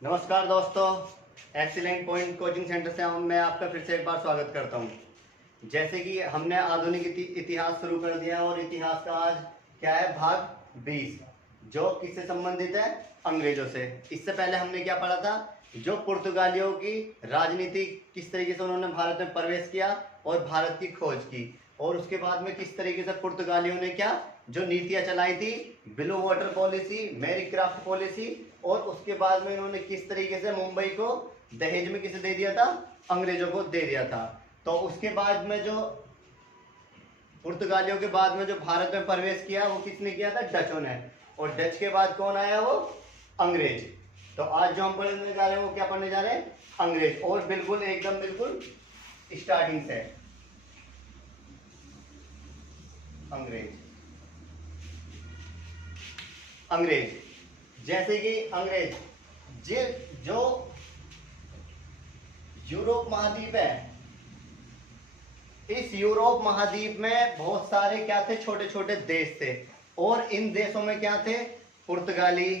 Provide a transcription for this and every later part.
नमस्कार दोस्तों, excellent point coaching centre से मैं आपका फिर से एक बार स्वागत करता हूं। जैसे कि हमने आधुनिक इतिहास शुरू कर दिया और इतिहास का आज क्या है, भाग 20, जो किससे संबंधित है, अंग्रेजों से। इससे पहले हमने क्या पढ़ा था, जो पुर्तगालियों की राजनीति, किस तरीके से उन्होंने भारत में प्रवेश किया और भारत की खोज की, और उसके बाद में किस तरीके से पुर्तगालियों ने क्या जो नीतियां चलाई थी, blue water policy, Mary craft policy, और उसके बाद में इन्होंने किस तरीके से मुंबई को दहेज में किसे दे दिया था, अंग्रेजों को दे दिया था। तो उसके बाद में जो पुर्तगालियों के बाद में जो भारत में प्रवेश किया वो किसने किया था, डचों ने। और डच के बाद कौन आया, वो अंग्रेज। तो आज जो हम पढ़ने जा रहे हैं वो क्या पढ़ने जा रहे हैं, अंग्रेज। और बिल्कुल एकदम बिल्कुल स्टार्टिंग से अंग्रेज। अंग्रेज जैसे कि अंग्रेज जो यूरोप महाद्वीप है, इस यूरोप महाद्वीप में बहुत सारे क्या थे, छोटे छोटे देश थे। और इन देशों में क्या थे, पुर्तगाली,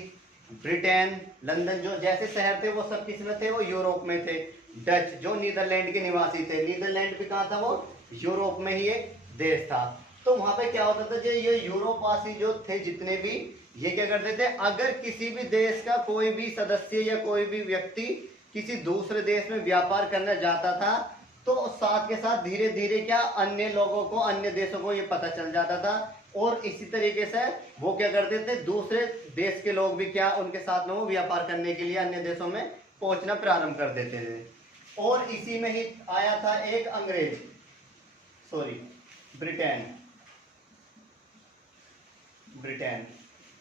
ब्रिटेन, लंदन, जो जैसे शहर थे वो सब किस में थे, वो यूरोप में थे। डच जो नीदरलैंड के निवासी थे, नीदरलैंड भी कहाँ था, वो यूरोप में ही एक देश था। तो वहां पे क्या होता था, जो ये यूरोपवासी जो थे जितने भी, ये क्या करते थे, अगर किसी भी देश का कोई भी सदस्य या कोई भी व्यक्ति किसी दूसरे देश में व्यापार करने जाता था, तो साथ के साथ धीरे धीरे क्या अन्य लोगों को, अन्य देशों को ये पता चल जाता था। और इसी तरीके से वो क्या करते थे, दूसरे देश के लोग भी क्या उनके साथ में वो व्यापार करने के लिए अन्य देशों में पहुंचना प्रारंभ कर देते थे। और इसी में ही आया था एक अंग्रेज, सॉरी ब्रिटेन। ब्रिटेन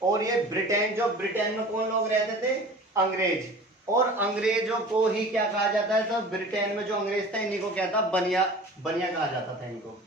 और ये ब्रिटेन, जो ब्रिटेन में कौन लोग रहते थे, अंग्रेज। और अंग्रेजों को ही क्या कहा जाता है, तो ब्रिटेन में जो अंग्रेज थे इन्हीं को क्या था, बनिया। बनिया कहा जाता था इनको,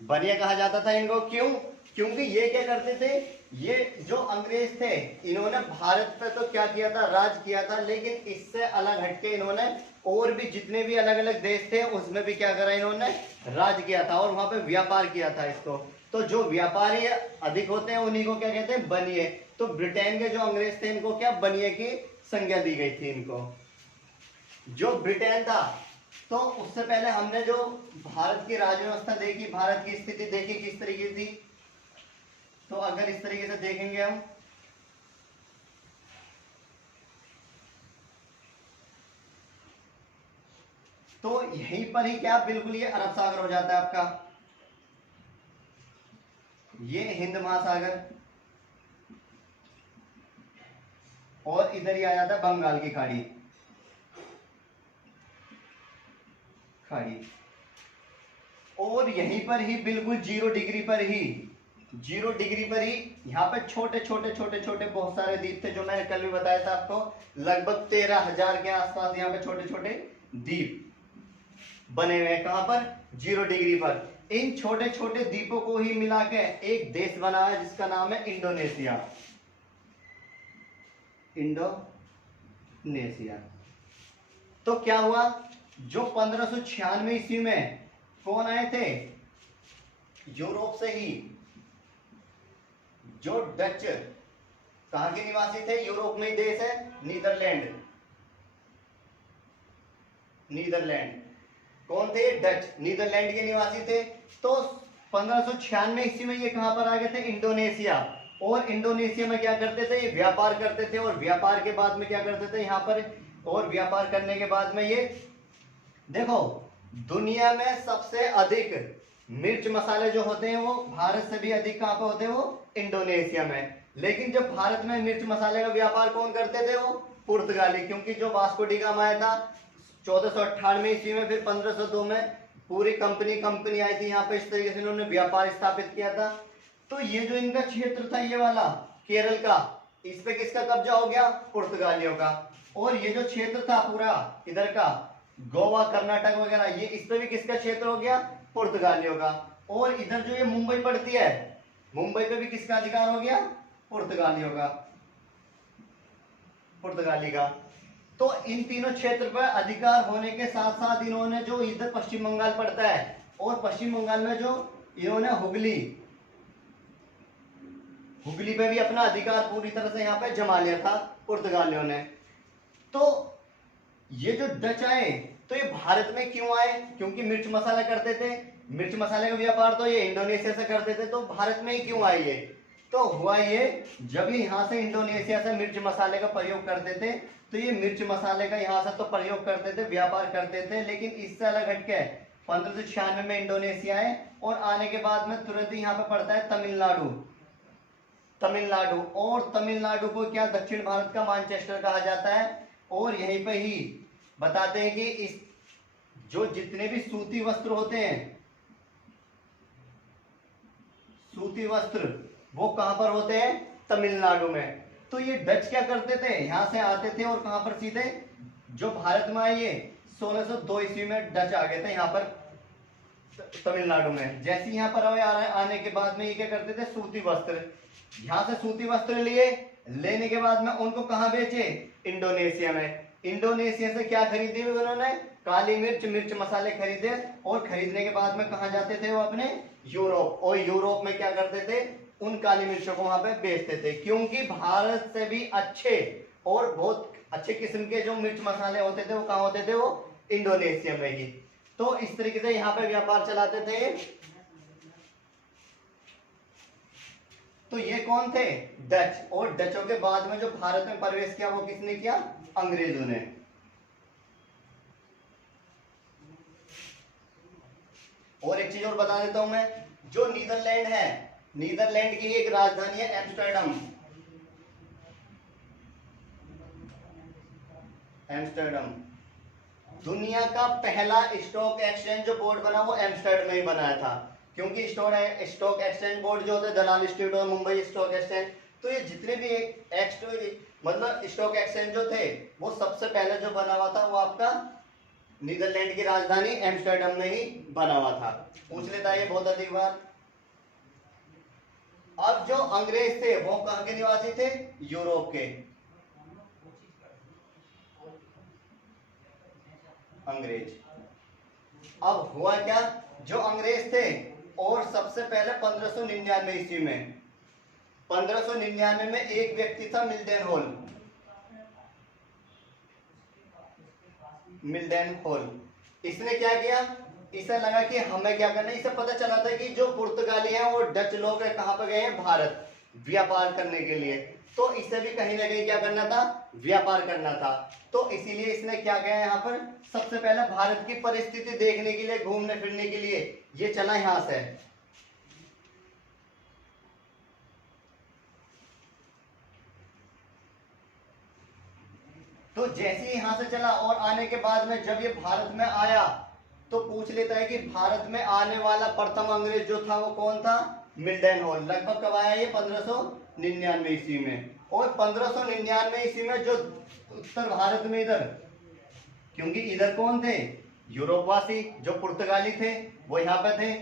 बनिया कहा जाता था इनको। क्यों? क्योंकि ये क्या करते थे, ये जो अंग्रेज थे इन्होंने भारत पे तो क्या किया था, राज किया था, लेकिन इससे अलग हटके इन्होंने और भी जितने भी अलग अलग देश थे उसमें भी क्या करा, इन्होंने राज किया था और वहां पे व्यापार किया था इसको। तो जो व्यापारी अधिक होते हैं उन्हीं को क्या कहते हैं, बनिए। तो ब्रिटेन के जो अंग्रेज थे इनको क्या, बनिए की संज्ञा दी गई थी इनको। जो ब्रिटेन था, तो उससे पहले हमने जो भारत की राज्य व्यवस्था देखी, भारत की स्थिति देखी किस तरीके थी। तो अगर इस तरीके से देखेंगे हम, तो यहीं पर ही क्या, बिल्कुल ये अरब सागर हो जाता है आपका, ये हिंद महासागर, और इधर ही आ जाता है बंगाल की खाड़ी। खाड़ी और यहीं पर ही बिल्कुल 0 डिग्री पर ही, 0 डिग्री पर ही यहाँ पे छोटे छोटे छोटे छोटे बहुत सारे द्वीप थे, जो मैंने कल भी बताया था आपको। लगभग 13,000 के आसपास यहाँ पे छोटे छोटे द्वीप बने हुए हैं। कहां पर, 0 डिग्री पर। इन छोटे छोटे द्वीपों को ही मिला के एक देश बना है जिसका नाम है इंडोनेशिया। इंडोनेशिया। तो क्या हुआ, जो 1596 ईस्वी में कौन आए थे, यूरोप से ही जो डच, कहां के निवासी थे, यूरोप में ही देश है नीदरलैंड। नीदरलैंड कौन थे, डच, नीदरलैंड के निवासी थे। तो 1596 ईस्वी में ये कहां पर आ गए थे, इंडोनेशिया। और इंडोनेशिया में क्या करते थे, ये व्यापार करते थे, और व्यापार के बाद में क्या करते थे यहाँ पर, और व्यापार करने के बाद में ये देखो, दुनिया में सबसे अधिक मिर्च मसाले जो होते हैं वो भारत से भी अधिक कहां पे होते हैं, वो इंडोनेशिया में। लेकिन जब भारत में मिर्च मसाले का व्यापार कौन करते थे, वो पुर्तगाली। क्योंकि जो वास्को डी गामा आया था 1498 ईस्वी में, फिर 1502 में पूरी कंपनी आई थी यहाँ पे, इस तरीके से इन्होंने व्यापार स्थापित किया था। तो ये जो इनका क्षेत्र था, ये वाला केरल का, इस पे किसका कब्जा हो गया, पुर्तगालियों का। और ये जो क्षेत्र था पूरा इधर का, गोवा, कर्नाटक वगैरह, ये इस पे भी किसका क्षेत्र हो गया, पुर्तगालियों का। और इधर जो ये मुंबई पड़ती है, मुंबई पे भी किसका अधिकार हो गया, पुर्तगालियों का, पुर्तगाली का। तो इन तीनों क्षेत्र पर अधिकार होने के साथ साथ इन्होंने जो इधर पश्चिम बंगाल पड़ता है, और पश्चिम बंगाल में जो इन्होंने हुगली पे भी अपना अधिकार पूरी तरह से यहाँ पे जमा लिया था पुर्तगालियों ने। तो ये जो डच आए तो ये भारत में क्यों आए? क्योंकि मिर्च मसाला करते थे, मिर्च मसाले का व्यापार तो ये इंडोनेशिया से करते थे, तो भारत में ही क्यों आए ये? तो हुआ ये, जब ये यहाँ से इंडोनेशिया से मिर्च मसाले का प्रयोग करते थे तो ये मिर्च मसाले का यहाँ से तो प्रयोग करते थे, व्यापार करते थे, लेकिन इससे अलग हटके 1596 में इंडोनेशिया आए और आने के बाद में तुरंत ही यहाँ पे पड़ता है तमिलनाडु। तमिलनाडु, और तमिलनाडु को क्या दक्षिण भारत का मैनचेस्टर कहा जाता है। और यहीं पे ही बताते हैं कि इस जो जितने भी सूती वस्त्र होते हैं, सूती वस्त्र वो कहां पर होते हैं? तमिलनाडु में। तो ये डच क्या करते थे, यहां से आते थे और कहां पर सीधे जो भारत में आए, ये 1602 ईस्वी में डच आ गए थे यहाँ पर तमिलनाडु में। जैसे यहाँ पर आने के बाद में ये क्या करते थे, सूती वस्त्र, यहाँ से सूती वस्त्र लिए, लेने के बाद में उनको कहाँ बेचे? इंडोनेशिया में। इंडोनेशिया से क्या खरीदे उन्होंने? काली मिर्च, मिर्च मसाले खरीदे, और खरीदने के बाद में कहाँ जाते थे वो? अपने यूरोप। और यूरोप में क्या करते थे? उन काली मिर्चों को वहां पे बेचते थे, क्योंकि भारत से भी अच्छे और बहुत अच्छे किस्म के जो मिर्च मसाले होते थे वो कहाँ होते थे? वो इंडोनेशिया में ही। तो इस तरीके से यहाँ पे व्यापार चलाते थे। तो ये कौन थे? डच। और डचों के बाद में जो भारत में प्रवेश किया वो किसने किया? अंग्रेजों ने। और एक चीज और बता देता हूं मैं, जो नीदरलैंड है, नीदरलैंड की एक राजधानी है एम्स्टर्डम। एम्स्टर्डम दुनिया का पहला स्टॉक एक्सचेंज जो बोर्ड बना वो एम्स्टर्डम में ही बनाया था, क्योंकि स्टॉक एक्सचेंज बोर्ड जो होते हैं दलाल इंस्टीट्यूट और मुंबई स्टॉक एक्सचेंज, तो ये जितने भी मतलब स्टॉक एक्सचेंज जो थे वो सबसे पहले जो बना हुआ था वो आपका नीदरलैंड की राजधानी एम्स्टर्डम में ही बना हुआ था। पूछ लेता है ये बहुत अधिक बार। अब जो अंग्रेज थे वो कहां के निवासी थे? यूरोप के। अंग्रेज। अब हुआ क्या, जो अंग्रेज थे, और सबसे पहले 1599 ईस्वी में, 1599 में एक व्यक्ति था मिल्डेनहोल। मिल्डेनहोल इसने क्या किया? इसे लगा कि हमें क्या करना है, इसे पता चला था कि जो पुर्तगाली हैं वो डच लोग हैं, कहां पर गए हैं? भारत, व्यापार करने के लिए। तो इसे भी कहीं ना कहीं क्या करना था? व्यापार करना था। तो इसीलिए इसने क्या किया, यहाँ पर सबसे पहले भारत की परिस्थिति देखने के लिए, घूमने फिरने के लिए ये चला यहां से। तो जैसे ही यहां से चला और आने के बाद में जब ये भारत में आया तो पूछ लेता है कि भारत में आने वाला प्रथम अंग्रेज जो था वो कौन था? मिल्डेनहोल। लगभग कब आया ये? 1599 ईस्वी में। और 1599 ईस्वी में जो उत्तर भारत में इधर, क्योंकि इधर कौन थे? यूरोपवासी, जो पुर्तगाली थे वो यहाँ पे थे।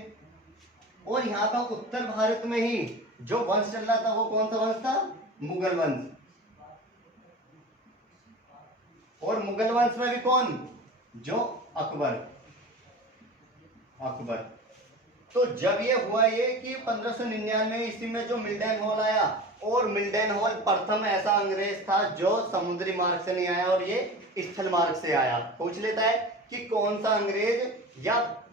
और यहाँ का उत्तर भारत में ही जो वंश चल रहा था वो कौन सा वंश था? मुगल वंश। और मुगल वंश में भी कौन? जो अकबर। अकबर। तो जब ये हुआ ये कि 1599 ईस्वी में जो मिल्डेनहोल आया, और मिल्डेनहोल प्रथम ऐसा अंग्रेज था जो समुद्री मार्ग से नहीं आया और ये स्थल मार्ग से आया। पूछ लेता है कि कौन सा अंग्रेज, या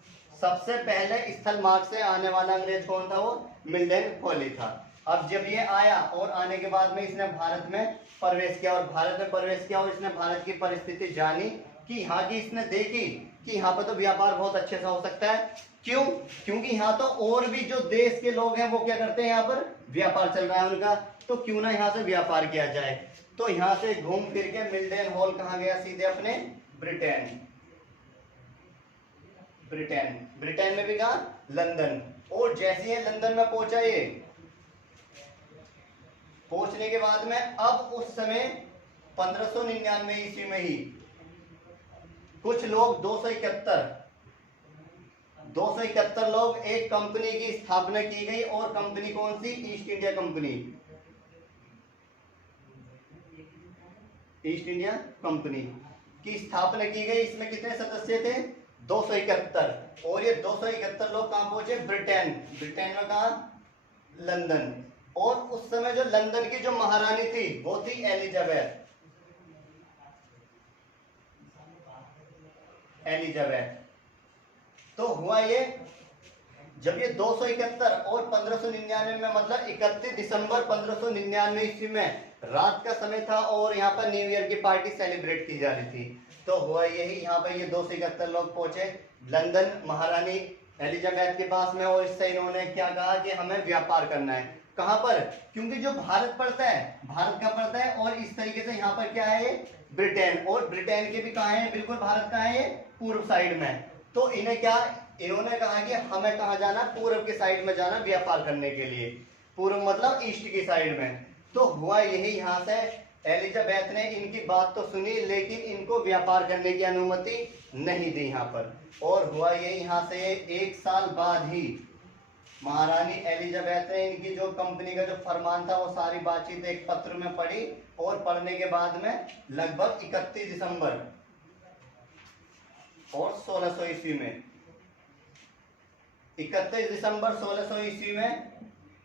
सबसे पहले स्थल मार्ग से आने वाला अंग्रेज कौन था? वो मिल्डेनहोल ही था। अब जब ये आया और आने के बाद में इसने भारत में प्रवेश किया, और भारत में प्रवेश किया और इसने भारत की परिस्थिति जानी कि यहाँ की, इसने देखी कि यहाँ पर तो व्यापार बहुत अच्छे से हो सकता है। क्यों? क्योंकि यहाँ तो और भी जो देश के लोग हैं वो क्या करते हैं, यहाँ पर व्यापार चल रहा है उनका, तो क्यों ना यहाँ से व्यापार किया जाए। तो यहाँ से घूम फिर के मिल्डेनहोल कहाँ गया? सीधे अपने ब्रिटेन। ब्रिटेन में भी कहा? लंदन। और जैसे ही लंदन में पहुंचा ये, पहुंचने के बाद में अब उस समय 1599 ईस्वी में ही कुछ लोग 271 लोग, एक कंपनी की स्थापना की गई। और कंपनी कौन सी? East India company. East India company की स्थापना की गई। इसमें कितने सदस्य थे? 271। और ये 271 लोग कहां पहुंचे? ब्रिटेन। ब्रिटेन में कहा? लंदन। और उस समय जो लंदन की जो महारानी थी वो थी एलिजाबेथ। तो हुआ ये, जब ये 271 और 1599 में, मतलब 31 दिसंबर 1599 ईस्वी में रात का समय था और यहाँ पर न्यू ईयर की पार्टी सेलिब्रेट की जा रही थी। तो हुआ यही, यहाँ पर ये 271 लोग पहुंचे लंदन महारानी एलिजाबेथ के पास में, और इससे इन्होंने क्या कहा कि हमें व्यापार करना है। कहाँ पर? क्योंकि जो भारत पड़ता है, भारत का पड़ता है, और इस तरीके से यहाँ पर क्या है, ये ब्रिटेन, और ब्रिटेन के भी कहाँ है, बिल्कुल भारत का है, ये पूर्व साइड में। तो इन्हें क्या, इन्होंने कहा कि हमें कहाँ जाना, पूर्व की साइड में जाना व्यापार करने के लिए। पूर्व मतलब ईस्ट की साइड में। तो हुआ यही, यहाँ से एलिजाबेथ ने इनकी बात तो सुनी, लेकिन इनको व्यापार करने की अनुमति नहीं दी यहाँ पर। और हुआ यही, यहाँ से 1 साल बाद ही महारानी एलिजाबेथ ने इनकी जो कंपनी का जो फरमान था वो सारी बातचीत एक पत्र में पढ़ी, और पढ़ने के बाद में लगभग 31 दिसंबर और 1600 ईस्वी में, 31 दिसंबर 1600 ईस्वी में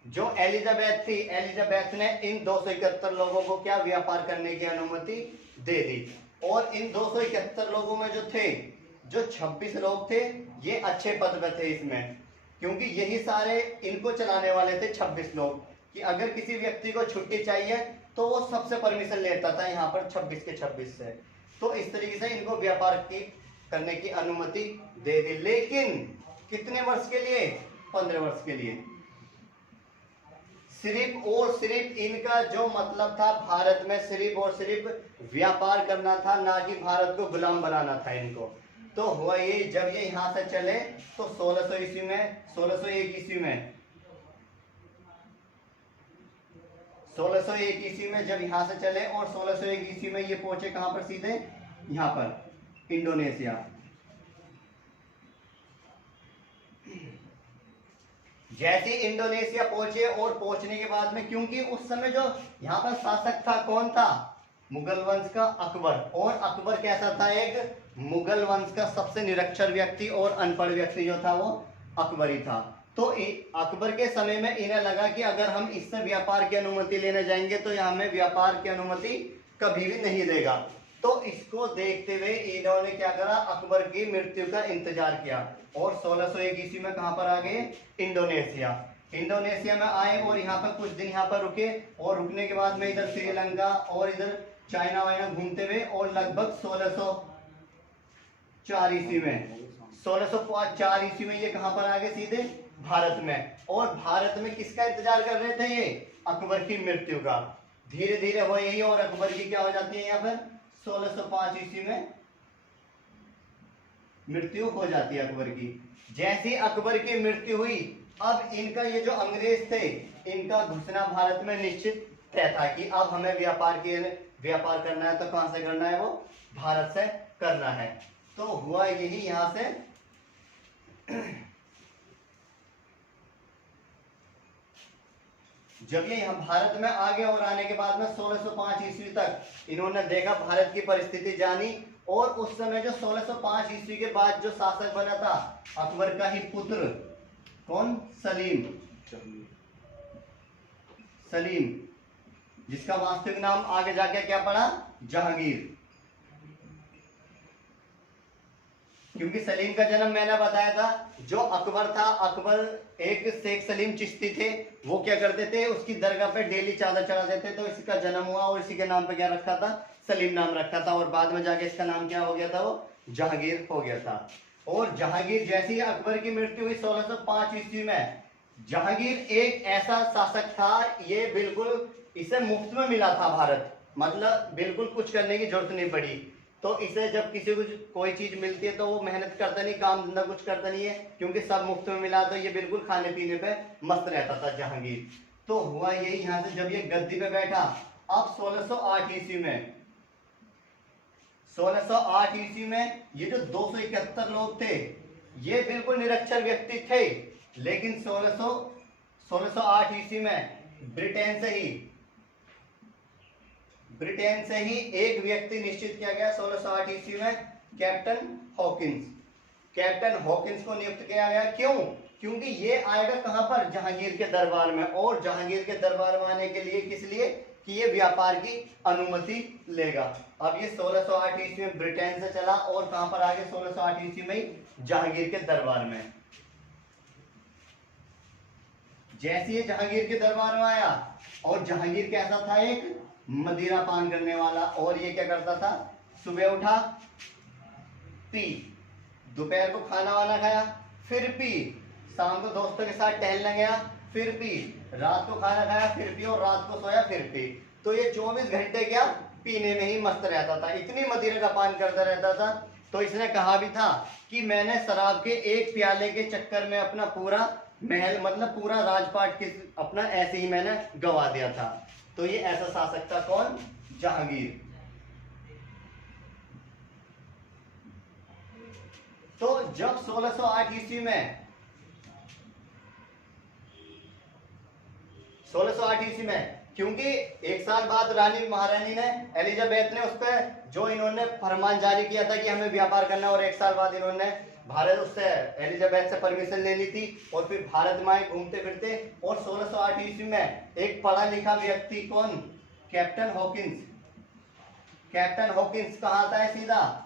जो एलिजाबेथ थी, एलिजाबेथ ने इन 271 लोगों को क्या, व्यापार करने की अनुमति दे दी। और इन 271 लोगों में जो थे, जो 26 लोग थे, ये अच्छे पद पे थे इसमें, क्योंकि यही सारे इनको चलाने वाले थे 26 लोग, कि अगर किसी व्यक्ति को छुट्टी चाहिए तो वो सबसे परमिशन लेता था यहाँ पर 26 के 26 से। तो इस तरीके से इनको व्यापार की करने की अनुमति दे दी, लेकिन कितने वर्ष के लिए? 15 वर्ष के लिए। सिर्फ और सिर्फ इनका जो मतलब था, भारत में सिर्फ और सिर्फ व्यापार करना था, ना कि भारत को गुलाम बनाना था इनको। तो हुआ ये, जब ये यहाँ से चले तो 1600 ईस्वी में, 1601 ईस्वी में, 1601 ईस्वी में जब यहाँ से चले, और 1601 ईस्वी में ये पहुंचे कहाँ पर? सीधे यहाँ पर इंडोनेशिया। जैसे इंडोनेशिया पहुंचे, और पहुंचने के बाद में, क्योंकि उस समय जो यहाँ पर शासक था, कौन था? मुगल वंश का अकबर। और अकबर कैसा था? एक मुगल वंश का सबसे निरक्षर व्यक्ति और अनपढ़ व्यक्ति जो था वो अकबर ही था। तो अकबर के समय में इन्हें लगा कि अगर हम इससे व्यापार की अनुमति लेने जाएंगे तो यह हमें व्यापार की अनुमति कभी भी नहीं देगा। तो इसको देखते हुए इन्होंने क्या करा, अकबर की मृत्यु का इंतजार किया, और 1601 ईस्वी में कहां पर आ गए? इंडोनेशिया। इंडोनेशिया में आए और यहाँ पर कुछ दिन यहाँ पर रुके, और रुकने के बाद में इधर श्रीलंका और इधर चाइना वाइना घूमते हुए, और लगभग 1604 ईस्वी में, 1604 ईस्वी में ये कहां पर आ गए? सीधे भारत में। और भारत में किसका इंतजार कर रहे थे? ये अकबर की मृत्यु का। धीरे धीरे हो यही, और अकबर की क्या हो जाती है यहाँ पर? 1605 ईस्वी में मृत्यु हो जाती है अकबर की। जैसी अकबर की मृत्यु हुई, अब इनका ये जो अंग्रेज थे, इनका घुसना भारत में निश्चित तय था कि अब हमें व्यापार करना है, तो कहां से करना है? वो भारत से करना है। तो हुआ यही, यहां से जब ये यहाँ भारत में आ गए, और आने के बाद में 1605 ईस्वी तक इन्होंने देखा, भारत की परिस्थिति जानी, और उस समय जो 1605 ईस्वी के बाद जो शासक बना था, अकबर का ही पुत्र, कौन? सलीम, जिसका वास्तविक नाम आगे जाके क्या पड़ा? जहांगीर। क्योंकि सलीम का जन्म मैंने बताया था, जो अकबर था, अकबर एक शेख सलीम चिश्ती थे, वो क्या करते थे, उसकी दरगाह पे डेली चादर चढ़ाते थे। तो इसका जन्म हुआ, और इसी के नाम पे क्या रखा था? सलीम नाम रखा था, और बाद में जाके इसका नाम क्या हो गया था? वो जहांगीर हो गया था। और जहांगीर, जैसे ही अकबर की मृत्यु हुई 1605 ईस्वी में, जहांगीर एक ऐसा शासक था, ये बिल्कुल इसे मुफ्त में मिला था भारत, मतलब बिल्कुल कुछ करने की जरूरत नहीं पड़ी। तो इसे जब किसी को कोई चीज मिलती है तो वो मेहनत करता नहीं, काम धंधा कुछ करता नहीं है, क्योंकि सब मुफ्त में मिला, तो ये बिल्कुल खाने पीने पे मस्त रहता था जहांगीर। तो हुआ यही, यहाँ से जब ये गद्दी पे बैठा, अब 1608 ईस्वी में, 1608 ईस्वी में ये जो 271 लोग थे, ये बिल्कुल निरक्षर व्यक्ति थे, लेकिन 1608 ईस्वी में ब्रिटेन से ही एक व्यक्ति निश्चित किया गया 1608 ईस्वी में, कैप्टन हॉकिंस को नियुक्त किया गया। क्यों? क्योंकि ये आएगा कहां पर, जहांगीर के दरबार में। और जहांगीर के दरबार में आने के लिए किस लिए, कि ये व्यापार की अनुमति लेगा। अब ये 1608 ईस्वी में ब्रिटेन से चला और कहां पर आ गया, 1608 ईस्वी में जहांगीर के दरबार में। जैसे ये जहांगीर के दरबार में आया, और जहांगीर कैसा था, एक मदिरा पान करने वाला, और ये क्या करता था, सुबह उठा पी, दोपहर को खाना वाना खाया फिर पी, शाम को दोस्तों के साथ टहलने गया फिर पी, रात को खाना खाया फिर पी, और रात को सोया फिर पी। तो ये 24 घंटे क्या पीने में ही मस्त रहता था, इतनी मदिरा का पान करता रहता था। तो इसने कहा भी था कि मैंने शराब के एक प्याले के चक्कर में अपना पूरा महल, मतलब पूरा राजपाट किस अपना ऐसे ही मैंने गवा दिया था। तो ये ऐसा शासक था कौन, जहांगीर। तो जब 1608 ईस्वी में 1608 ईस्वी में, क्योंकि एक साल बाद रानी महारानी ने, एलिजाबेथ ने उस पर जो इन्होंने फरमान जारी किया था कि हमें व्यापार करना, और एक साल बाद इन्होंने भारत उससे एलिजाबेथ से परमिशन ले ली थी, और फिर भारत में आए घूमते फिरते। और 1608 ईस्वी में एक पढ़ा लिखा व्यक्ति, कौन, कैप्टन हॉकिंस। कैप्टन हॉकिंस कहाँ आता है, सीधा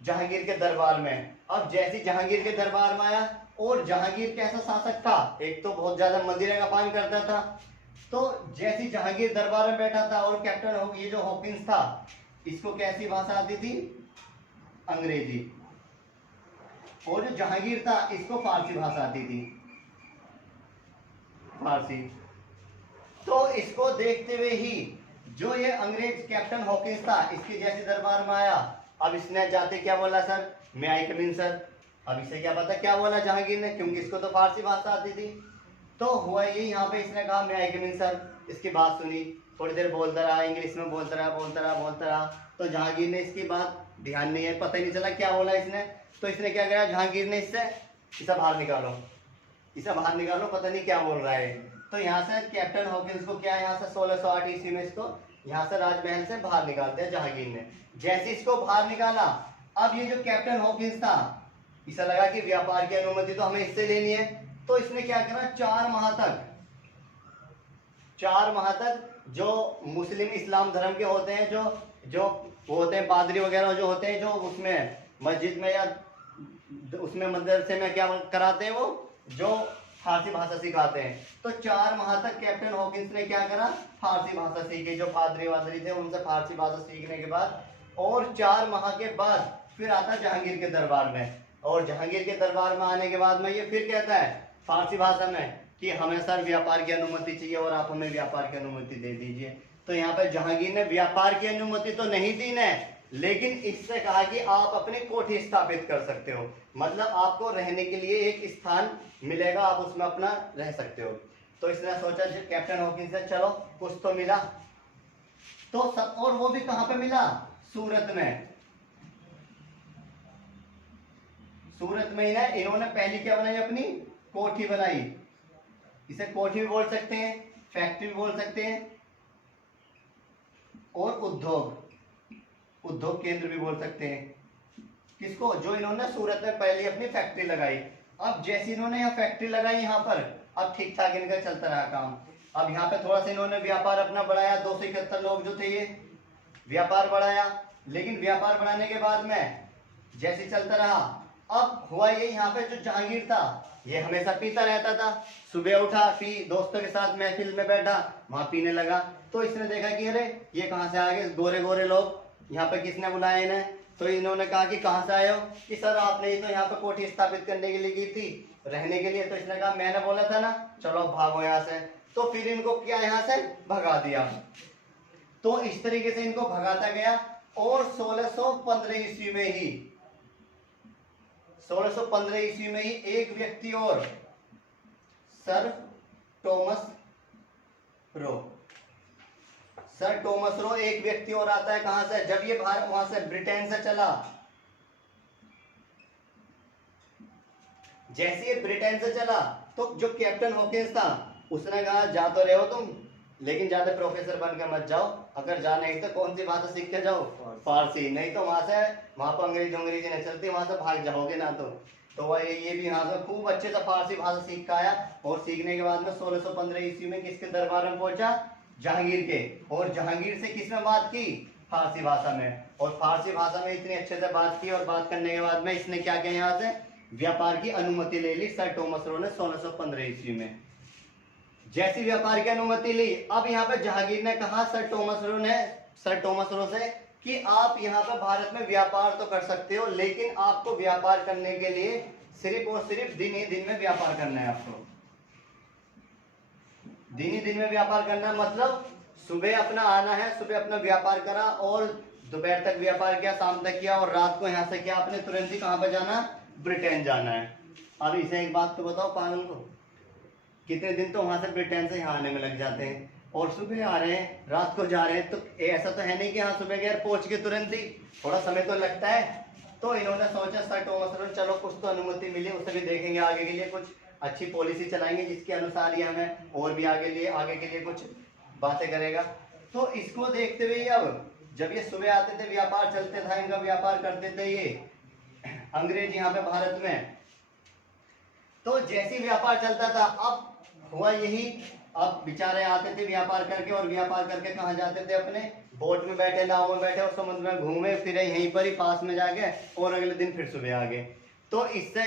जहांगीर के दरबार में। अब जैसे जहांगीर के दरबार में आया, और जहांगीर कैसा शासक था, एक तो बहुत ज्यादा मदिरा का पान करता था। तो जैसे जहांगीर दरबार में बैठा था, और कैप्टन ये जो हॉकिंस था, इसको कैसी भाषा आती थी, अंग्रेजी। और जो जहांगीर था, इसको फारसी भाषा आती थी, फारसी। तो इसको देखते हुए ही जो ये अंग्रेज कैप्टन हॉकिंस था, इसके जैसे दरबार में आया। अब इसने जाते क्या बोला, सर मैं आई कम इन सर। अब इसे क्या पता क्या बोला जहांगीर ने, क्योंकि इसको तो फारसी भाषा आती थी। तो हुआ ये, यहाँ पे इसने कहा मैं आई कम इन सर। इसकी बात सुनी, थोड़ी देर बोलता रहा, इंग्लिश में बोलता रहा। तो जहांगीर ने इसकी बात ध्यान नहीं है, पता ही नहीं चला क्या बोला इसने। तो इसने क्या करा, जहांगीर ने इसे बाहर निकालो, पता नहीं क्या बोल रहा है। तो यहाँ से कैप्टन हॉकिंस को क्या, यहाँ से 1608 ईस्वी में इसको यहाँ से राजमहल से बाहर निकाल दिया जहांगीर ने। जैसे इसको बाहर निकाला, अब ये जो कैप्टन हॉकिंस था, इसे लगा कि व्यापार की अनुमति तो हमें इससे लेनी है। तो इसने क्या करा, 4 माह तक जो मुस्लिम इस्लाम धर्म के होते हैं, जो वो होते हैं पादरी वगैरह जो होते हैं, जो उसमें मस्जिद में या उसमें मदरसे में क्या कराते हैं, वो जो फारसी भाषा सिखाते हैं। तो 4 माह तक कैप्टन हॉकिंस ने क्या करा, फारसी भाषा सीखी। जो पादरी वादरी थे उनसे फारसी भाषा सीखने के बाद, और 4 माह के बाद फिर आता जहांगीर के दरबार में। और जहांगीर के दरबार में आने के बाद में ये फिर कहता है फारसी भाषा में कि हमें सर व्यापार की अनुमति चाहिए, और आप हमें व्यापार की अनुमति दे दीजिए। तो यहाँ पे जहांगीर ने व्यापार की अनुमति तो नहीं दी ने, लेकिन इससे कहा कि आप अपनी कोठी स्थापित कर सकते हो, मतलब आपको रहने के लिए एक स्थान मिलेगा, आप उसमें अपना रह सकते हो। तो इसने सोचा कैप्टन हॉकिंस से, चलो कुछ तो मिला। तो सब, और वो भी कहां पे मिला, सूरत में। सूरत में ही ना इन्होंने पहली क्या बनाई, अपनी कोठी बनाई। इसे कोठी भी बोल सकते हैं, फैक्ट्री भी बोल सकते हैं, और उद्योग केंद्र भी बोल सकते हैं। किसको, जो इन्होंने सूरत में पहले अपनी फैक्ट्री लगाई। अब जैसे इन्होंने यहाँ फैक्ट्री लगाई यहाँ पर, अब ठीक ठाक इनका चलता रहा काम। अब यहाँ पे थोड़ा सा इन्होंने व्यापार अपना बढ़ाया, 271 लोग जो थे ये व्यापार बढ़ाया। लेकिन व्यापार बढ़ाने के बाद में जैसे चलता रहा, अब हुआ ये, यहाँ पे जो जहांगीर था ये हमेशा पीता रहता था। सुबह उठा, पी, दोस्तों के साथ महफिल में बैठा, वहां पीने लगा। तो इसने देखा कि अरे ये कहाँ से आ गए गोरे गोरे लोग, यहाँ पे किसने बुलाया इन्हें। तो इन्होंने कहा कि कहाँ से आए हो, कि सर आपने ही तो यहाँ पे कोठी स्थापित करने के लिए की थी, रहने के लिए। तो इसने कहा मैंने बोला था ना, चलो भागो यहाँ से। तो फिर इनको क्या यहाँ से भगा दिया। तो इस तरीके से इनको भगाता गया। और 1615 ईस्वी में ही 1615 ईस्वी में ही एक व्यक्ति और, सर टॉमस रो एक व्यक्ति और आता है। कहां से, जब ये भारत वहां से ब्रिटेन से चला, जैसे ये ब्रिटेन से चला, तो जो कैप्टन हॉकिंस था उसने कहा जा तो रहे हो तुम, लेकिन ज्यादा प्रोफेसर बनकर मत जाओ। अगर जा नहीं तो कौन सी भाषा सीख के जाओ, फारसी। नहीं तो वहां पर अंग्रेजी नहीं चलती, वहां से भाग जाओगे ना। तो तो वह ये भी यहाँ से खूब अच्छे से फारसी भाषा सीख का आया, और सीखने के बाद में 1615 ईस्वी में किसके दरबार में पहुंचा? जहांगीर के। और जहांगीर से किसमें बात की? फारसी भाषा में। और फारसी भाषा में इतनी अच्छे से बात की, और बात करने के बाद में इसने क्या किया, यहाँ से व्यापार की अनुमति ले ली सर टॉमस रो ने 1615 ईस्वी में। जैसी व्यापार की अनुमति ली, अब यहाँ पे जहांगीर ने कहा सर टॉमस रो से कि आप यहाँ पे भारत में व्यापार तो कर सकते हो, लेकिन आपको व्यापार करने के लिए सिर्फ और सिर्फ दिन ही दिन में व्यापार करना है। आपको दिन ही दिन में व्यापार करना है, मतलब सुबह अपना आना है, सुबह अपना व्यापार करा और दोपहर तक व्यापार किया, शाम तक किया, और रात को यहाँ से क्या आपने तुरंत ही कहाँ पर जाना? ब्रिटेन जाना है। अब इसे एक बात तो बताओ पागल को, कितने दिन तो वहां से ब्रिटेन से यहाँ आने में लग जाते हैं, और सुबह आ रहे हैं, रात को जा रहे हैं, तो ऐसा तो है नहीं कि हाँ सुबह गए पहुंच के तुरंत ही, थोड़ा समय तो लगता है। तो इन्होंने सोचा सर टॉमस रो चलो कुछ तो अनुमति मिली, उसे भी देखेंगे आगे के लिए, कुछ अच्छी पॉलिसी चलाएंगे जिसके अनुसार ये हमें और भी आगे के लिए कुछ बातें करेगा। तो इसको देखते हुए अब जब ये सुबह आते थे, व्यापार चलते था इनका, व्यापार करते थे ये अंग्रेज यहाँ पे भारत में, तो जैसी व्यापार चलता था, अब हुआ यही, अब बेचारे आते थे व्यापार करके, और व्यापार करके कहाँ जाते थे? अपने बोट में बैठे, नाव में बैठे, और समुद्र में घूमे फिरे यहीं पर ही पास में जाके, और अगले दिन फिर सुबह आ गए। तो इससे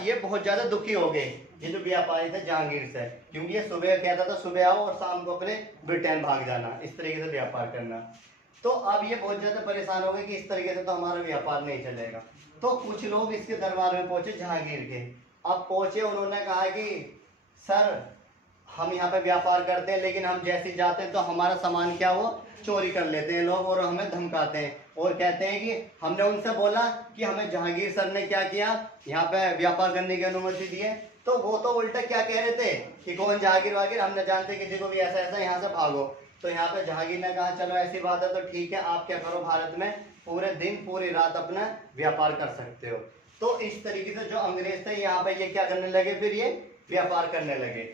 ये बहुत ज्यादा दुखी हो गए ये जो व्यापारी थे जहांगीर से, क्योंकि ये सुबह कहता था सुबह आओ और शाम को अपने ब्रिटेन भाग जाना, इस तरीके से व्यापार करना। तो अब ये बहुत ज्यादा परेशान हो गए कि इस तरीके से तो हमारा व्यापार नहीं चलेगा। तो कुछ लोग इसके दरबार में पहुंचे जहांगीर के। अब पहुंचे, उन्होंने कहा कि सर हम यहाँ पे व्यापार करते हैं, लेकिन हम जैसे जाते हैं तो हमारा सामान क्या वो चोरी कर लेते हैं लोग, और हमें धमकाते हैं, और कहते हैं कि हमने उनसे बोला कि हमें जहांगीर सर ने क्या किया, यहाँ पे व्यापार करने की अनुमति दी है। तो वो तो उल्टा क्या कह रहे थे कि कौन जहांगीर वागीर, हम न जानते किसी को भी, ऐसा ऐसा, यहाँ से भागो। तो यहाँ पे जहांगीर ने कहा चलो ऐसी बात है तो ठीक है, आप क्या करो, भारत में पूरे दिन पूरी रात अपना व्यापार कर सकते हो। तो इस तरीके से जो अंग्रेज थे यहाँ पे ये क्या करने लगे, फिर ये व्यापार करने लगे।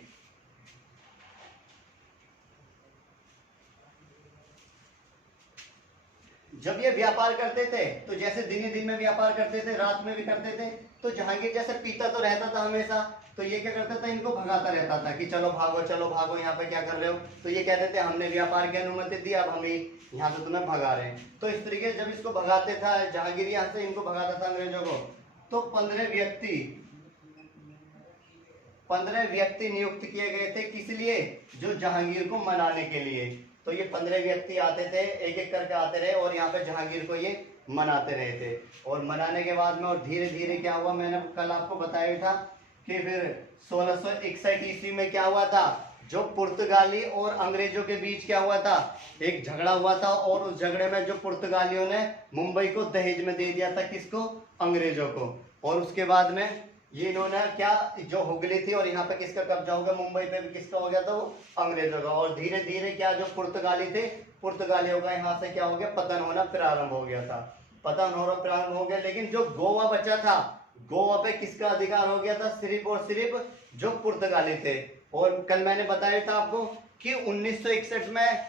जब ये व्यापार करते थे तो जैसे दिन ही दिन में व्यापार करते थे, रात में भी करते थे, तो जहांगीर जैसे पीता तो रहता था हमेशा, तो ये क्या करता था, इनको भगाता रहता था कि चलो भागो यहाँ पे क्या कर रहे हो। तो ये कहते थे हमने व्यापार की अनुमति दी, अब हम यहाँ से तुम्हें भगा रहे हैं। तो इस तरीके से जब इसको भगाते था जहांगीर, यहाँ से इनको भगाता था अंग्रेजों को, तो 15 व्यक्ति नियुक्त किए गए थे, किस लिए? जो जहांगीर को मनाने के लिए। तो ये 15 व्यक्ति आते थे, एक एक करके आते रहे, और यहाँ पे जहांगीर को ये मनाते रहे थे। और मनाने के बाद में और धीरे धीरे क्या हुआ, मैंने कल आपको बताया था कि फिर 1661 ईस्वी में क्या हुआ था, जो पुर्तगाली और अंग्रेजों के बीच क्या हुआ था, एक झगड़ा हुआ था, और उस झगड़े में जो पुर्तगालियों ने मुंबई को दहेज में दे दिया था, किसको? अंग्रेजों को। और उसके बाद में ये इन्होंने क्या, जो हुगली थी और यहाँ पे किसका कब्जा हो गया, मुंबई पे भी किसका हो गया था, वो अंग्रेजों का। और धीरे धीरे क्या, जो पुर्तगाली थे, पुर्तगालियों का यहाँ से क्या हो गया, पतन होना प्रारंभ हो गया था, पतन होना प्रारंभ हो गया। लेकिन जो गोवा बचा था, गोवा पे किसका अधिकार हो गया था, सिर्फ और सिर्फ जो पुर्तगाली थे। और कल मैंने बताया था आपको कि 1961 में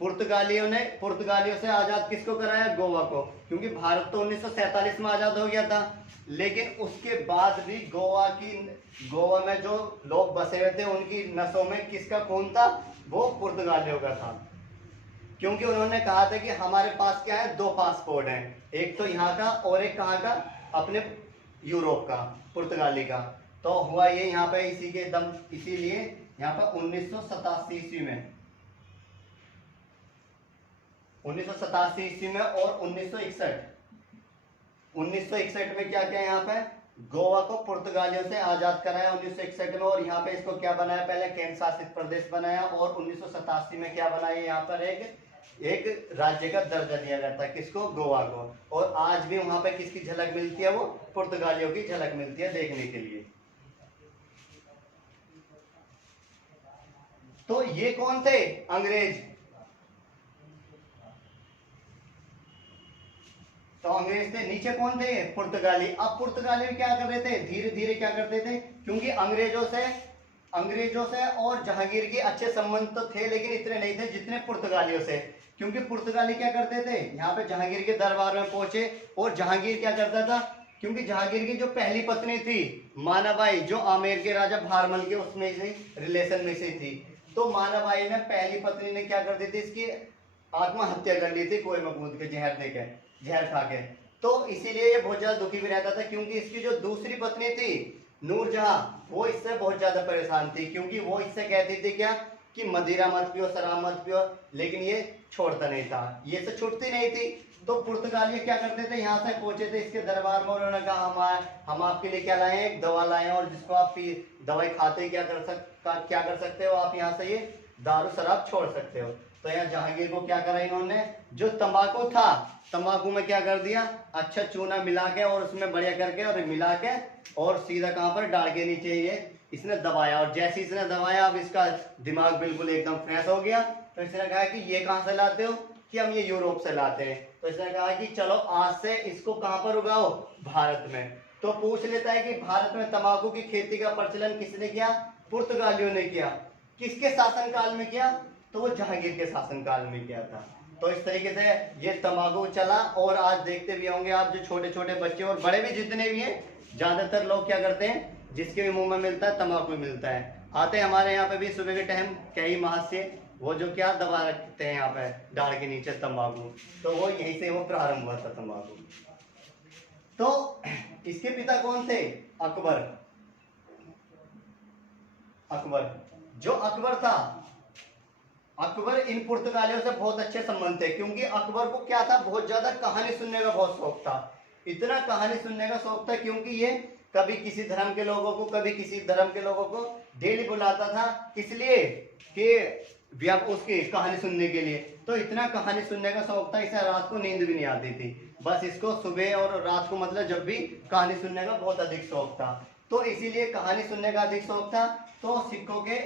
पुर्तगालियों से आजाद किसको कराया, गोवा को, क्योंकि भारत तो 1947 में आजाद हो गया था। लेकिन उसके बाद भी गोवा में जो लोग बसे हुए थे, उनकी नसों में किसका खून था, वो पुर्तगालियों का था। क्योंकि उन्होंने कहा था कि हमारे पास क्या है, 2 पासपोर्ट हैं, एक तो यहाँ का और एक कहाँ का, अपने यूरोप का, पुर्तगाली का। तो हुआ ये यहाँ पे इसीलिए यहाँ पर 1987 ईस्वी में 1987 ईस्वी में और 1961 में क्या किया, यहाँ पे गोवा को पुर्तगालियों से आजाद कराया 1961 में। और यहाँ पे इसको क्या बनाया, पहले केंद्र शासित प्रदेश बनाया, और 1987 में क्या बनाया, यहाँ पर एक राज्य का दर्जा दिया गया था, किसको, गोवा को। और आज भी वहां पे किसकी झलक मिलती है, वो पुर्तगालियों की झलक मिलती है देखने के लिए। तो ये कौन थे, अंग्रेज। तो अंग्रेज थे, नीचे कौन थे, पुर्तगाली। अब पुर्तगाली क्या कर रहे थे, धीरे धीरे क्या करते थे, क्योंकि अंग्रेजों से और जहांगीर के अच्छे संबंध तो थे, लेकिन इतने नहीं थे जितने पुर्तगालियों से। क्योंकि पुर्तगाली क्या करते थे, यहाँ पे जहांगीर के दरबार में पहुंचे, और जहांगीर क्या करता था क्योंकि जहांगीर की जो पहली पत्नी थी मानाबाई, जो आमेर के राजा भारमल के उसमें से रिलेशन में से थी, तो मानाबाई ने पहली पत्नी ने क्या कर दी थी, इसकी आत्महत्या कर ली थी कुएं में कूद के, जहर दे के, जहर खा के। तो इसीलिए ये बहुत ज्यादा दुखी भी रहता था, क्योंकि इसकी जो दूसरी पत्नी थी नूरजहां, वो इससे बहुत ज्यादा परेशान थी, क्योंकि वो इससे कहती थी क्या कि मदिरा मत पियो, शराब मत पियो, लेकिन ये छोड़ता नहीं था, ये से छूटती नहीं थी। तो पुर्तगाली क्या करते थे, यहाँ से पहुंचे थे इसके दरबार में, उन्होंने कहा हम आपके लिए क्या लाए हैं, एक दवा लाए हैं, और जिसको आप दवाई खाते ही क्या कर सकते हो, आप यहाँ से ये दारू शराब छोड़ सकते हो। तो यहाँ जहांगीर को क्या करा इन्होंने, जो तंबाकू था, तंबाकू में क्या कर दिया, अच्छा चूना मिला के और उसमें बढ़िया करके और मिला के और सीधा कहाँ पर डाल के नीचे ये इसने दबाया, और जैसे इसने दबाया अब इसका दिमाग बिल्कुल एकदम फ्रेश हो गया। तो इसने कहा कि ये कहाँ से लाते हो, कि हम ये यूरोप से लाते हैं। तो इसने कहा कि चलो आज से इसको कहाँ पर उगाओ, भारत में। तो पूछ लेता है कि भारत में तंबाकू की खेती का प्रचलन किसने किया, पुर्तगालियों ने किया। किसके शासनकाल में किया, तो वो जहांगीर के शासनकाल में किया था। तो इस तरीके से ये तंबाकू चला, और आज देखते भी होंगे आप, जो छोटे छोटे बच्चे और बड़े भी जितने भी हैं, ज्यादातर लोग क्या करते हैं, जिसके भी मुंह में मिलता है तंबाकू मिलता है। आते हैं हमारे यहाँ पे भी सुबह के टाइम कई माह से, वो जो क्या दबा रखते हैं यहाँ पे डाल के नीचे तंबाकू, तो वो यहीं से वो प्रारंभ हुआ था तंबाकू। तो इसके पिता कौन थे, अकबर। अकबर, जो अकबर था, अकबर इन पुर्तगालियों से बहुत अच्छे संबंध थे, क्योंकि अकबर को क्या था, बहुत ज्यादा कहानी सुनने का बहुत शौक था। इतना कहानी सुनने का शौक था, क्योंकि ये कभी किसी धर्म के लोगों को, कभी किसी धर्म के लोगों को डेली बुलाता था, इसलिए कि उसकी कहानी सुनने के लिए। तो इतना कहानी सुनने का शौक था, इसे रात को नींद भी नहीं आती थी, बस इसको सुबह और रात को, मतलब जब भी कहानी सुनने का बहुत अधिक शौक था। तो इसीलिए कहानी सुनने का अधिक शौक था। तो सिखों के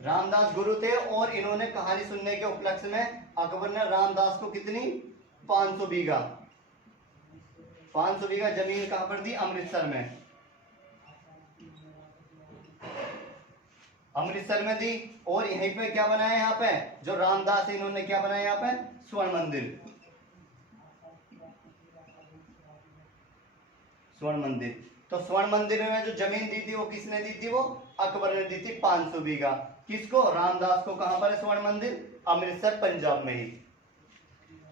रामदास गुरु थे, और इन्होंने कहानी सुनने के उपलक्ष्य में अकबर ने रामदास को कितनी 500 बीघा जमीन कहां पर दी, अमृतसर में, अमृतसर में दी। और यहीं पे क्या बनाया, यहाँ पे जो रामदास है इन्होंने क्या बनाया, यहाँ पे स्वर्ण मंदिर, स्वर्ण मंदिर। तो स्वर्ण मंदिर में जो जमीन दी थी वो किसने दी थी, वो अकबर ने दी थी 500 बीघा। किसको, रामदास को। कहां पर है स्वर्ण मंदिर, अमृतसर, पंजाब में ही।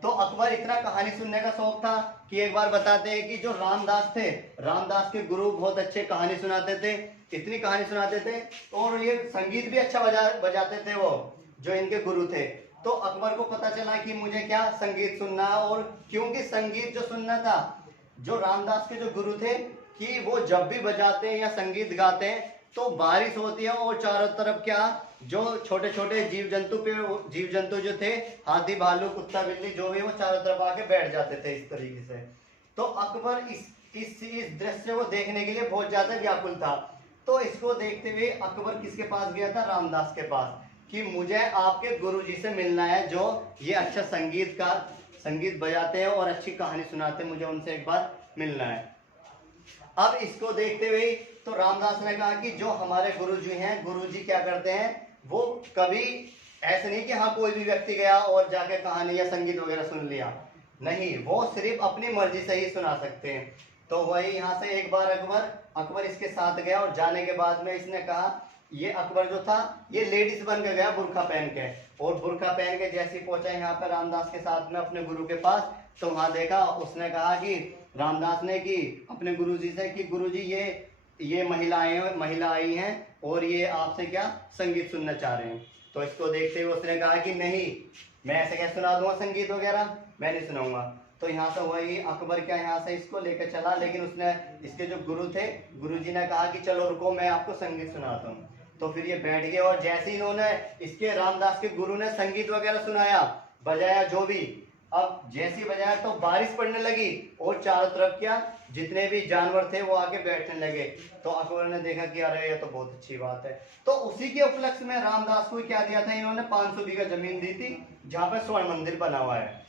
तो अकबर इतना कहानी सुनने का शौक था कि एक बार बताते हैं कि जो रामदास थे, रामदास के गुरु बहुत अच्छे कहानी सुनाते थे, इतनी कहानी सुनाते थे, और ये संगीत भी अच्छा बजाते थे वो, जो इनके गुरु थे। तो अकबर को पता चला कि मुझे क्या संगीत सुनना, और क्योंकि संगीत जो सुनना था, जो रामदास के जो गुरु थे, कि वो जब भी बजाते हैं या संगीत गाते हैं तो बारिश होती है, और चारों तरफ क्या, जो छोटे छोटे जीव जंतु जो थे, हाथी, भालू, कुत्ता, बिल्ली, जो भी, वो चारों तरफ आके बैठ जाते थे इस तरीके से। तो अकबर इस दृश्य को देखने के लिए बहुत ज्यादा व्याकुल था। तो इसको देखते हुए अकबर किसके पास गया था, रामदास के पास, कि मुझे आपके गुरुजी से मिलना है, जो ये अच्छा संगीत बजाते हैं और अच्छी कहानी सुनाते हैं, मुझे उनसे एक बार मिलना है। अब इसको देखते हुए तो रामदास ने कहा कि जो हमारे गुरुजी हैं, गुरुजी क्या करते हैं, वो कभी ऐसे नहीं कि हाँ कोई भी व्यक्ति गया और जाके कहानी या संगीत वगैरह सुन लिया, नहीं, वो सिर्फ अपनी मर्जी से ही सुना सकते हैं। तो वही यहाँ से एक बार अकबर इसके साथ गया, और जाने के बाद में इसने कहा, ये अकबर जो था ये लेडीज बन के गया बुर्खा पहन के, और बुर्खा पहन के जैसे ही पहुंचा यहाँ पर रामदास के साथ में अपने गुरु के पास, तो वहां देखा, उसने कहा कि रामदास ने कि अपने गुरुजी से कि गुरुजी ये महिला आई हैं और ये आपसे क्या संगीत सुनना चाह रहे हैं। तो इसको देखते हुए उसने कहा कि नहीं, मैं ऐसे कैसे सुना दूंगा संगीत वगैरह, मैं नहीं सुनाऊंगा। तो यहाँ से वही अकबर क्या यहाँ से इसको लेकर चला, लेकिन उसने, इसके जो गुरु थे, गुरुजी ने कहा कि चलो रुको, मैं आपको संगीत सुनाता हूँ। तो फिर ये बैठ गए, और जैसे ही इन्होंने, इसके रामदास के गुरु ने संगीत वगैरह सुनाया, बजाया जो भी, अब जैसे ही बजाया तो बारिश पड़ने लगी, और चारों तरफ क्या, जितने भी जानवर थे वो आके बैठने लगे। तो अकबर ने देखा कि अरे ये तो बहुत अच्छी बात है। तो उसी के उपलक्ष्य में रामदास को क्या दिया था, इन्होंने 500 बीघा जमीन दी थी, जहाँ पर स्वर्ण मंदिर बना हुआ है।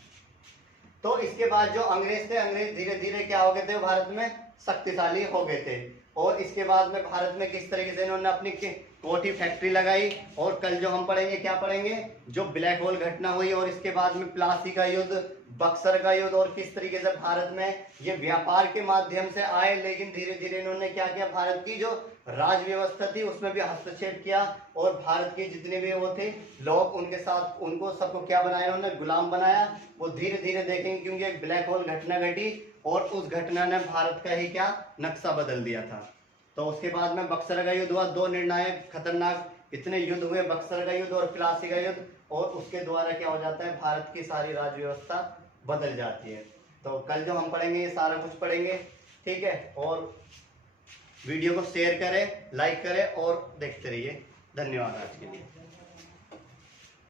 तो इसके बाद जो अंग्रेज थे, अंग्रेज धीरे धीरे क्या हो गए थे, भारत में शक्तिशाली हो गए थे। और इसके बाद में भारत में किस तरीके से इन्होंने अपनी कोठी फैक्ट्री लगाई। और कल जो हम पढ़ेंगे, क्या पढ़ेंगे, जो ब्लैक होल घटना हुई और इसके बाद में प्लासी का युद्ध, बक्सर का युद्ध, और किस तरीके से भारत में ये व्यापार के माध्यम से आए, लेकिन धीरे धीरे इन्होंने क्या किया, भारत की जो राज व्यवस्था थी उसमें भी हस्तक्षेप किया और भारत के जितने भी वो थे लोग, उनके साथ उनको सबको क्या बनाया, उन्होंने गुलाम बनाया। वो धीरे धीरे देखेंगे, क्योंकि एक ब्लैक होल घटना घटी और उस घटना ने भारत का ही क्या नक्शा बदल दिया था। तो उसके बाद में बक्सर का युद्ध हुआ, दो निर्णायक खतरनाक इतने युद्ध हुए, बक्सर का युद्ध और प्लासी का युद्ध, और उसके द्वारा क्या हो जाता है, भारत की सारी राज्य व्यवस्था बदल जाती है। तो कल जो हम पढ़ेंगे ये सारा कुछ पढ़ेंगे, ठीक है। और वीडियो को शेयर करें, लाइक करें और देखते रहिए। धन्यवाद आज के लिए।